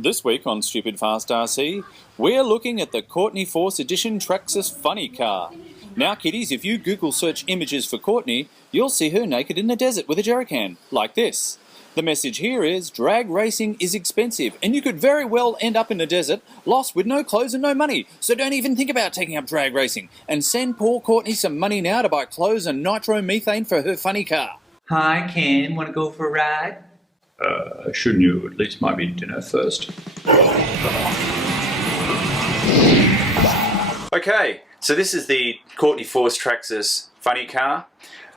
This week on Stupid Fast RC, we're looking at the Courtney Force Edition Traxxas Funny Car. Now kiddies, if you Google search images for Courtney, you'll see her naked in the desert with a jerrycan, like this. The message here is drag racing is expensive and you could very well end up in the desert, lost with no clothes and no money. So don't even think about taking up drag racing and send poor Courtney some money now to buy clothes and nitromethane for her funny car. Hi Ken, want to go for a ride? Shouldn't you at least maybe dinner first? Okay, so this is the Courtney Force Traxxas Funny Car.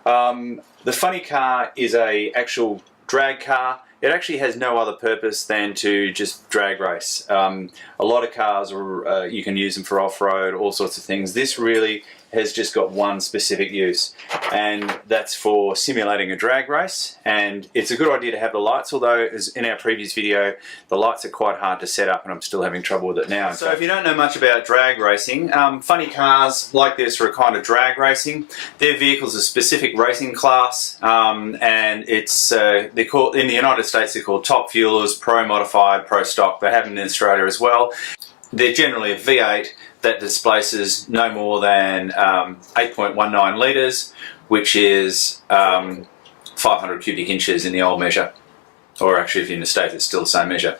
The Funny Car is a actual drag car. It actually has no other purpose than to just drag race. A lot of cars, you can use them for off-road, all sorts of things. This really has just got one specific use, and that's for simulating a drag race. And it's a good idea to have the lights, although as in our previous video, the lights are quite hard to set up and I'm still having trouble with it now. So if you don't know much about drag racing, funny cars like this are a kind of drag racing. Their vehicles are specific racing class, and it's they're called, in the United States they're called top fuelers, pro modified, pro stock. They have them in Australia as well. They're generally a V8 that displaces no more than 8.19 litres, which is 500 cubic inches in the old measure. Or actually, if you're in the States, it's still the same measure.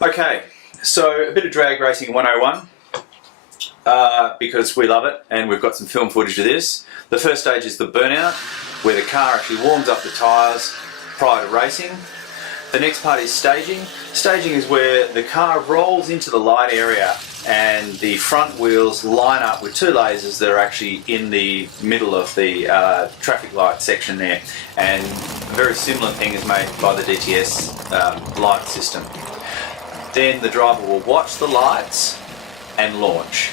Okay, so a bit of drag racing 101, because we love it, and we've got some film footage of this. The first stage is the burnout, where the car actually warms up the tyres prior to racing. The next part is staging. Staging is where the car rolls into the light area and the front wheels line up with two lasers that are actually in the middle of the traffic light section there. And a very similar thing is made by the DTS light system. Then the driver will watch the lights and launch.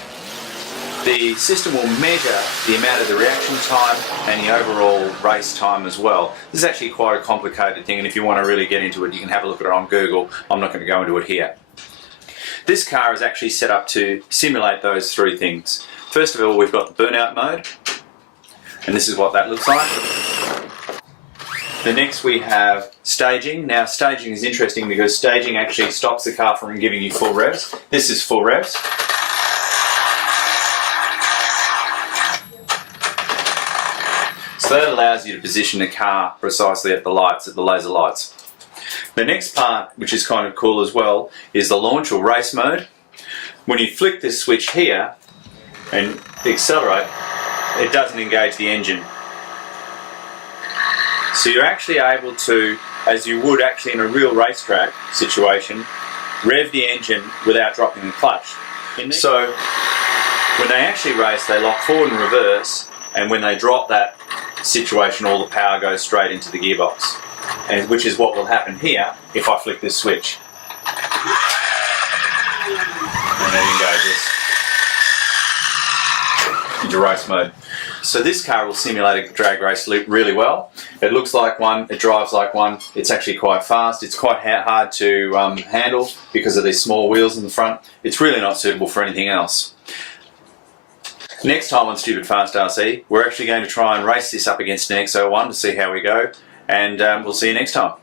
The system will measure the amount of the reaction time and the overall race time as well. This is actually quite a complicated thing, and if you want to really get into it, you can have a look at it on Google. I'm not going to go into it here. This car is actually set up to simulate those three things. First of all, we've got the burnout mode, and this is what that looks like. The next we have staging. Now staging is interesting because staging actually stops the car from giving you full revs. This is full revs. So that allows you to position the car precisely at the lights, at the laser lights. The next part, which is kind of cool as well, is the launch or race mode. When you flick this switch here and accelerate, it doesn't engage the engine. So you're actually able to, as you would actually in a real racetrack situation, rev the engine without dropping the clutch. So when they actually race, they lock forward and reverse, and when they drop that situation, all the power goes straight into the gearbox, and which is what will happen here if I flick this switch. And it engages into race mode. So this car will simulate a drag race really well. It looks like one, it drives like one, it's actually quite fast, it's quite hard to handle because of these small wheels in the front. It's really not suitable for anything else. Next time on Stupid Fast RC, we're actually going to try and race this up against an XO1 to see how we go, and we'll see you next time.